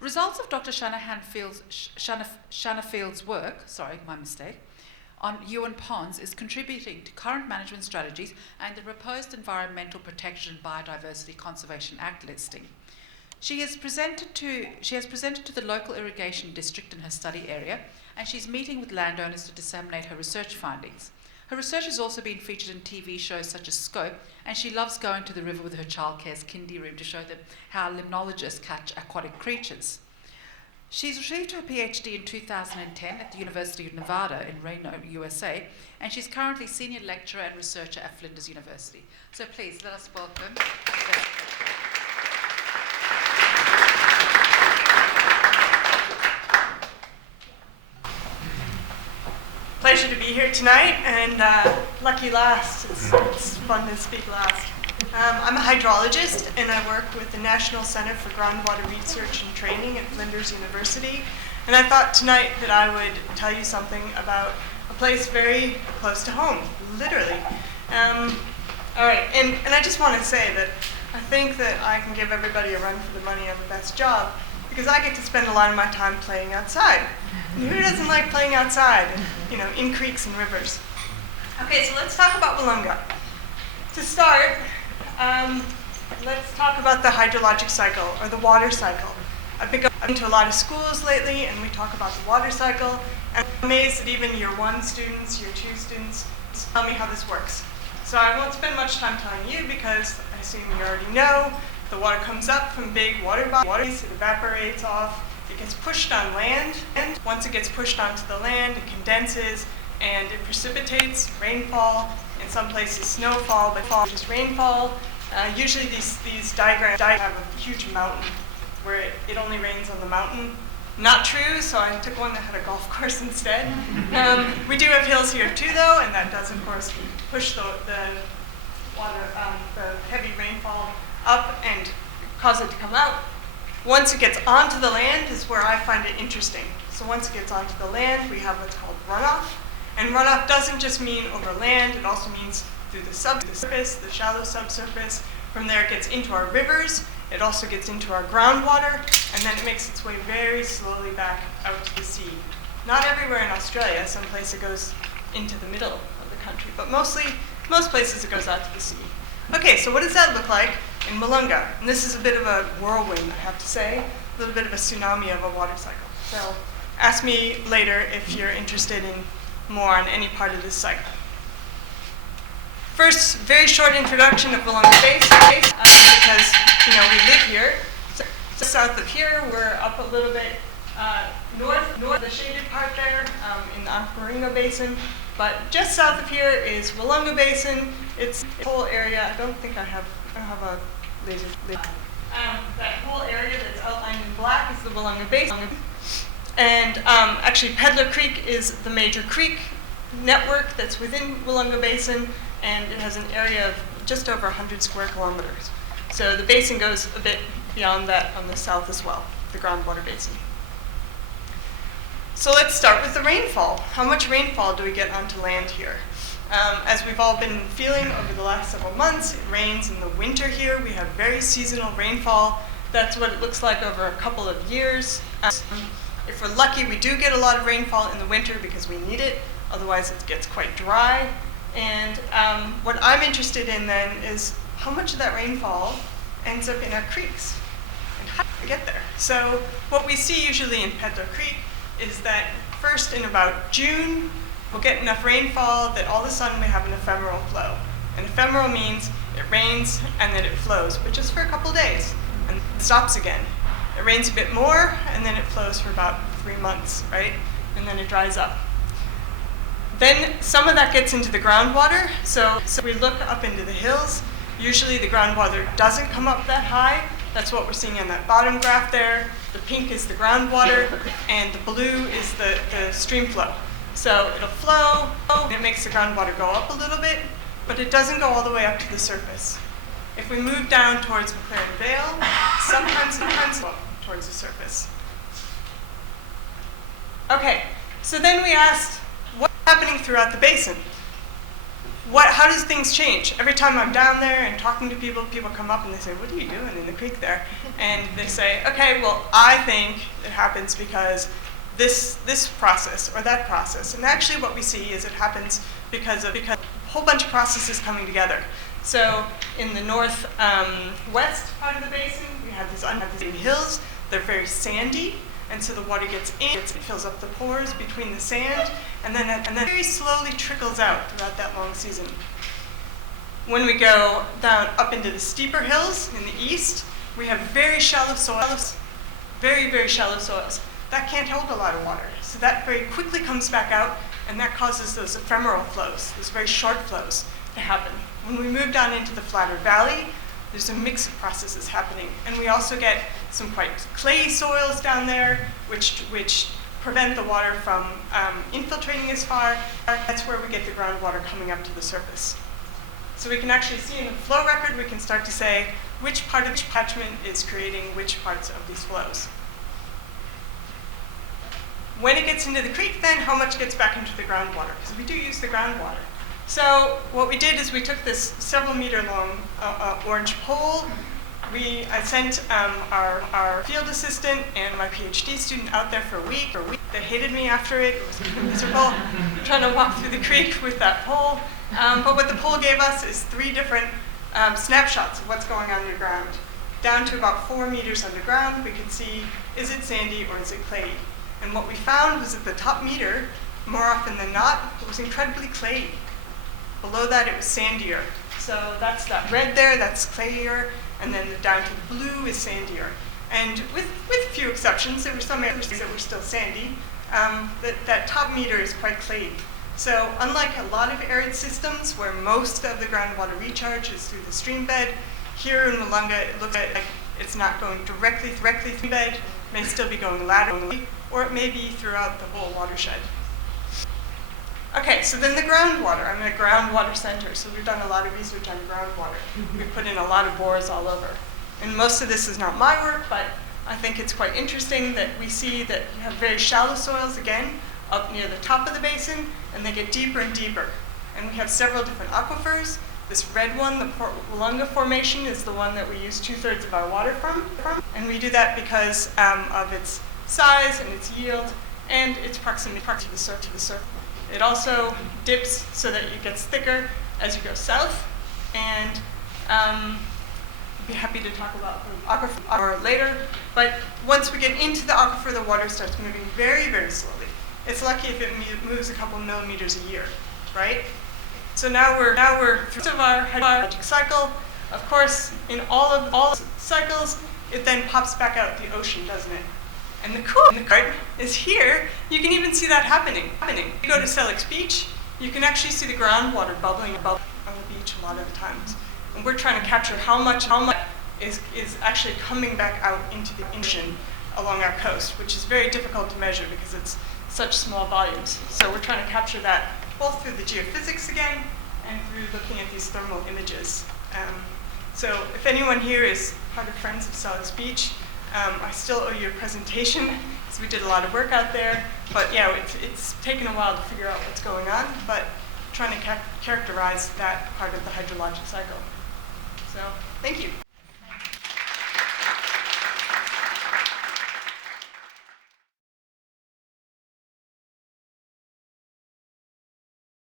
Results of Dr. Shanafield's work, on Yuan ponds is contributing to current management strategies and the proposed Environmental Protection and Biodiversity Conservation Act listing. She has presented to the local irrigation district in her study area, and she's meeting with landowners to disseminate her research findings. Her research has also been featured in TV shows such as Scope, and she loves going to the river with her childcare's kindy room to show them how limnologists catch aquatic creatures. She's received her PhD in 2010 at the University of Nevada in Reno, USA, and she's currently senior lecturer and researcher at Flinders University. So please, let us welcome. Pleasure to be here tonight, and lucky last. It's fun to speak last. I'm a hydrologist, and I work with the National Center for Groundwater Research and Training at Flinders University. And I thought tonight that I would tell you something about a place very close to home, literally. All right, and I just want to say that I think that I can give everybody a run for the money on the best job, because I get to spend a lot of my time playing outside. And who doesn't like playing outside, in creeks and rivers? Okay, so let's talk about Willunga. To start, let's talk about the hydrologic cycle, or the water cycle. I've been going to a lot of schools lately, and we talk about the water cycle, and I'm amazed that even year 1 students, year 2 students tell me how this works. So I won't spend much time telling you, because I assume you already know. The water comes up from big water bodies, it evaporates off, it gets pushed on land, and once it gets pushed onto the land, it condenses, and it precipitates rainfall, in some places snowfall, but fall is just rainfall. Usually these diagrams have a huge mountain where it only rains on the mountain. Not true, so I took one that had a golf course instead. We do have hills here too, though, and that does, of course, push the water, the heavy rainfall up and cause it to come out. Once it gets onto the land is where I find it interesting. So once it gets onto the land, we have what's called runoff. And runoff doesn't just mean over land, it also means through the subsurface, the shallow subsurface. From there it gets into our rivers, it also gets into our groundwater, and then it makes its way very slowly back out to the sea. Not everywhere in Australia, some places it goes into the middle of the country, but most places it goes out to the sea. Okay, so what does that look like in Willunga? And this is a bit of a whirlwind, I have to say, a little bit of a tsunami of a water cycle. So ask me later if you're interested in more on any part of this cycle. First, very short introduction of Willunga Basin, because we live here. So south of here, we're up a little bit north of the shaded part there in the Willunga Basin. But just south of here is Willunga Basin. It's a whole area. I don't have a laser. That whole area that's outlined in black is the Willunga Basin. And actually, Peddler Creek is the major creek network that's within Willunga Basin, and it has an area of just over 100 square kilometers. So the basin goes a bit beyond that on the south as well, the groundwater basin. So let's start with the rainfall. How much rainfall do we get onto land here? As we've all been feeling over the last several months, it rains in the winter here. We have very seasonal rainfall. That's what it looks like over a couple of years. If we're lucky, we do get a lot of rainfall in the winter because we need it. Otherwise, it gets quite dry. And what I'm interested in then is how much of that rainfall ends up in our creeks and how do we get there? So what we see usually in Peddler Creek is that first in about June, we'll get enough rainfall that all of a sudden we have an ephemeral flow. And ephemeral means it rains and then it flows, but just for a couple days, and it stops again. It rains a bit more, and then it flows for about 3 months, right? And then it dries up. Then some of that gets into the groundwater. So we look up into the hills. Usually the groundwater doesn't come up that high. That's what we're seeing on that bottom graph there. The pink is the groundwater, and the blue is the stream flow. So it'll flow, and it makes the groundwater go up a little bit, but it doesn't go all the way up to the surface. If we move down towards McLaren Vale, sometimes it go up towards the surface. Okay, so then we asked, what's happening throughout the basin? how does things change? Every time I'm down there and talking to people, people come up and they say, what are you doing in the creek there? And they say, okay, well, I think it happens because this process or that process. And actually what we see is it happens because a whole bunch of processes coming together. So in the northwest part of the basin, we have these hills. They're very sandy, and so the water gets in, it fills up the pores between the sand, and then very slowly trickles out throughout that long season. When we go down up into the steeper hills in the east, we have very shallow soils, very, very shallow soils. That can't hold a lot of water, so that very quickly comes back out, and that causes those ephemeral flows, those very short flows, to happen. When we move down into the flatter valley, there's a mix of processes happening, and we also get some quite clayey soils down there, which prevent the water from infiltrating as far. That's where we get the groundwater coming up to the surface. So we can actually see in the flow record, we can start to say which part of each catchment is creating which parts of these flows. When it gets into the creek, then how much gets back into the groundwater? Because we do use the groundwater. So what we did is we took this several meter long orange pole. I sent our field assistant and my PhD student out there for a week. They hated me after it. It was miserable trying to walk through the creek with that pole. But what the pole gave us is 3 different snapshots of what's going on underground. Down to about 4 meters underground, we could see, is it sandy or is it clayey? And what we found was that the top meter, more often than not, it was incredibly clayey. Below that, it was sandier. So that's that red there, that's clayier, and then down to the blue is sandier. And with a few exceptions, there were some areas that were still sandy. That top meter is quite clayey. So unlike a lot of arid systems where most of the groundwater recharge is through the stream bed, here in Willunga, it looks like it's not going directly through the bed, it may still be going laterally, or it may be throughout the whole watershed. Okay, so then the groundwater. I'm at a groundwater center, so we've done a lot of research on groundwater. We've put in a lot of bores all over. And most of this is not my work, but I think it's quite interesting that we see that you have very shallow soils, again, up near the top of the basin, and they get deeper and deeper. And we have several different aquifers. This red one, the Port Willunga Formation, is the one that we use 2/3 of our water from. And we do that because of its size and its yield and its proximity to the surface. It also dips so that it gets thicker as you go south. And I'd be happy to talk about the aquifer later. But once we get into the aquifer, the water starts moving very, very slowly. It's lucky if it moves a couple millimeters a year, right? So now we're through our hydrologic cycle. Of course, in all cycles, it then pops back out the ocean, doesn't it? And the cool part is here, you can even see that happening. You go to Selleck's Beach, you can actually see the groundwater bubbling on the beach a lot of the times. And we're trying to capture how much is actually coming back out into the ocean along our coast, which is very difficult to measure because it's such small volumes. So we're trying to capture that both through the geophysics again and through looking at these thermal images. So if anyone here is part of Friends of Selleck's Beach, I still owe you a presentation because we did a lot of work out there. But yeah, it's taken a while to figure out what's going on, but trying to characterize that part of the hydrologic cycle. So thank you.